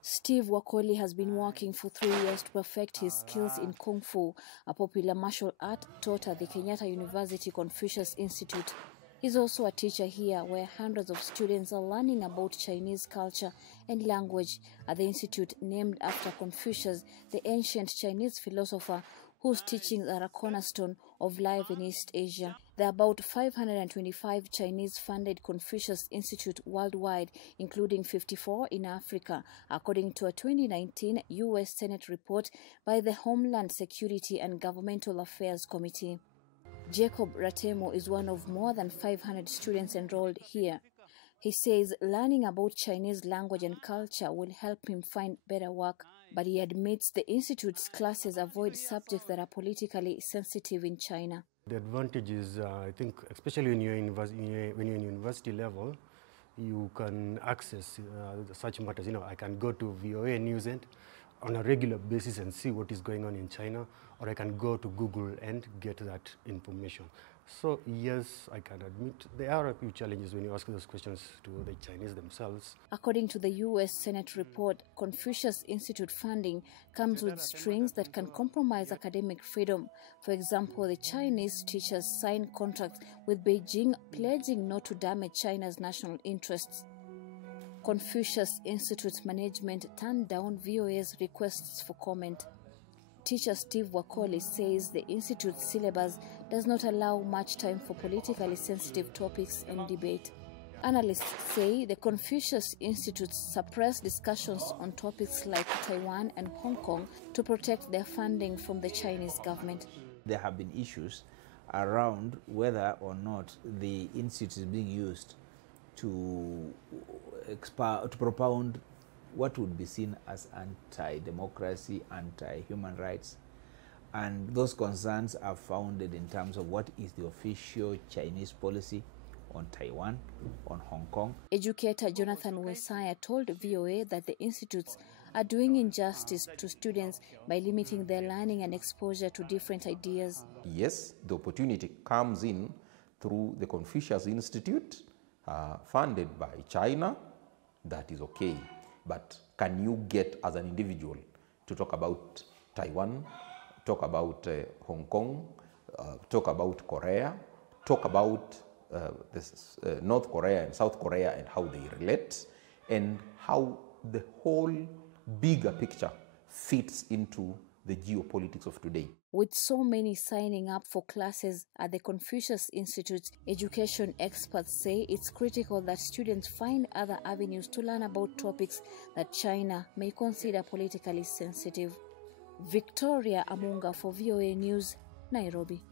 Steve Wakoli has been working for 3 years to perfect his skills in Kung Fu, a popular martial art taught at the Kenyatta University Confucius Institute. He's also a teacher here, where hundreds of students are learning about Chinese culture and language at the institute named after Confucius, the ancient Chinese philosopher whose teachings are a cornerstone of life in East Asia. There are about 525 Chinese-funded Confucius Institute worldwide, including 54 in Africa, according to a 2019 U.S. Senate report by the Homeland Security and Governmental Affairs Committee. Jacob Ratemo is one of more than 500 students enrolled here. He says learning about Chinese language and culture will help him find better work, but he admits the institute's classes avoid subjects that are politically sensitive in China. The advantage is, I think, especially when you're in university level, you can access such matters. I can go to VOA News on a regular basis and see what is going on in China, or I can go to Google and get that information. So yes, I can admit there are a few challenges when you ask those questions to the Chinese themselves. According to the U.S. Senate report, Confucius Institute funding comes with strings that can compromise academic freedom. For example, the Chinese teachers sign contracts with Beijing pledging not to damage China's national interests. Confucius Institute's management turned down VOA's requests for comment. Teacher Steve Wakoli says the institute's syllabus does not allow much time for politically sensitive topics and debate. Analysts say the Confucius Institute suppressed discussions on topics like Taiwan and Hong Kong to protect their funding from the Chinese government. There have been issues around whether or not the institute is being used to propound what would be seen as anti-democracy, anti-human rights. And those concerns are founded in terms of what is the official Chinese policy on Taiwan, on Hong Kong. Educator Jonathan Wesaya told VOA that the institutes are doing injustice to students by limiting their learning and exposure to different ideas. Yes, the opportunity comes in through the Confucius Institute, funded by China. That is okay. But can you get as an individual to talk about Taiwan, talk about Hong Kong, talk about Korea, talk about North Korea and South Korea and how they relate, and how the whole bigger picture fits into the geopolitics of today? With so many signing up for classes at the Confucius Institute, education experts say it's critical that students find other avenues to learn about topics that China may consider politically sensitive. Victoria Amunga for VOA News, Nairobi.